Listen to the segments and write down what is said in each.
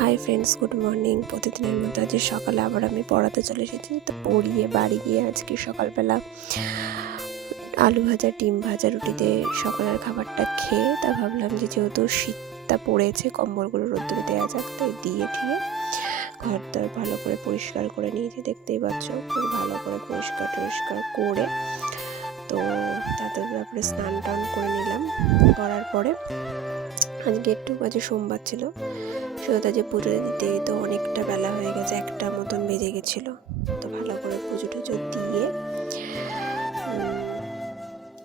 Hi friends, good morning. প্রতিদিনের মতো আজ সকালে আবার আমি পড়াতে চলে এসেছি। তো পড়িয়ে বাড়ি গিয়ে আজকে সকালবেলা আলু ভাজা, ডিম ভাজা, রুটি দিয়ে সকালের খাবারটা খেয়ে তা ভাবলাম যে যেহেতু শীতটা পড়েছে, কম্বলগুলো রোদ্দুরে দেওয়া যাক, তাই দিয়ে ঠিয়ে ঘর দর ভালো করে পরিষ্কার করে নিয়েছি। দেখতেই পাচ্ছ খুব ভালো করে পরিষ্কার টরিষ্কার করে তো তারপরে স্নান টান করে নিলাম। করার পরে আজকে একটু বাজে সোমবার ছিল, সেটা যে পুজো দিতে তো অনেকটা বেলা হয়ে গেছে, 1টা মতন বেজে গেছিলো। তো ভালো করে পুজো টুজো দিয়ে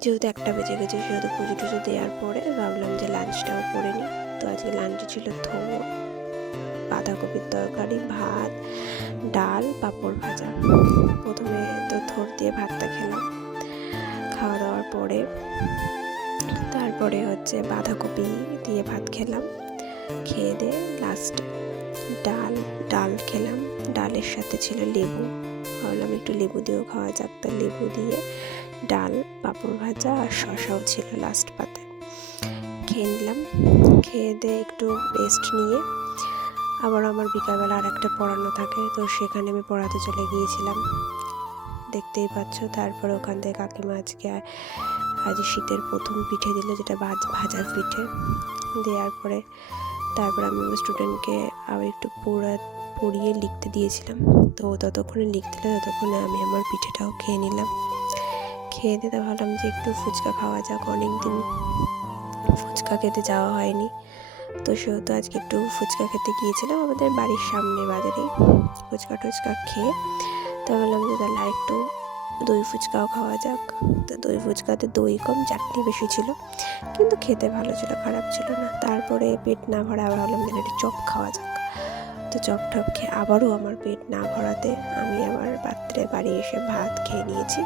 যেহেতু 1টা বেজে গেছে, সেহেতু পুজো টুজো দেওয়ার পরে ভাবলাম যে লাঞ্চটাও করে নিই। তো আজকে লাঞ্চে ছিল থোর, বাঁধাকপির তরকারি, ভাত, ডাল, পাঁপড় ভাজা। প্রথমে তো থোর দিয়ে ভাতটা খেলাম, খাওয়া দাওয়ার পরে তারপরে বাঁধাকপি দিয়ে ভাত খেলাম। খেয়ে দিয়ে লাস্ট ডাল খেলাম। ডালের সাথে ছিল লেবু, ভাবলাম একটু লেবু দিয়েও খাওয়া যাক। তো লেবু দিয়ে ডাল, পাঁপড় ভাজা আর শসাও ছিল লাস্ট পাতে। খেয়ে নিলাম। খেয়ে দিয়ে একটু রেস্ট নিয়ে আবার আমার বিকালবেলা আর একটা পড়ানো থাকে, তো সেখানে আমি পড়াতে চলে গিয়েছিলাম, দেখতেই পাচ্ছ। তারপরে ওখান থেকে কাকিমা আজ শীতের প্রথম পিঠে দিল, যেটা ভাজা পিঠে দেওয়ার পরে তারপর আমি স্টুডেন্টকে আবার একটু পড়িয়ে লিখতে দিয়েছিলাম। তো ততক্ষণে লিখতে ততক্ষণে আমি আমার পিঠেটাও খেয়ে নিলাম। খেয়ে দিতে ভাবলাম যে একটু ফুচকা খাওয়া যাক, অনেকদিন ফুচকা খেতে যাওয়া হয়নি। তো সেহেতু আজকে একটু ফুচকা খেতে গিয়েছিলাম আমাদের বাড়ির সামনে বাজারেই। ফুচকা টুচকা খেয়ে তো ভাবলাম যে তাহলে আরেকটু দই ফুচকাও খাওয়া যাক। তো দই ফুচকাতে দই কম, চাটনি বেশি ছিল, কিন্তু খেতে ভালো ছিল, খারাপ ছিল না। তারপরে পেট না ভরা আবার ভাবলাম যে একটু চপ খাওয়া যাক। তো চপ টপ খেয়ে আবারও আমার পেট না ভরাতে আমি আবার রাত্রে বাড়ি এসে ভাত খেয়ে নিয়েছি।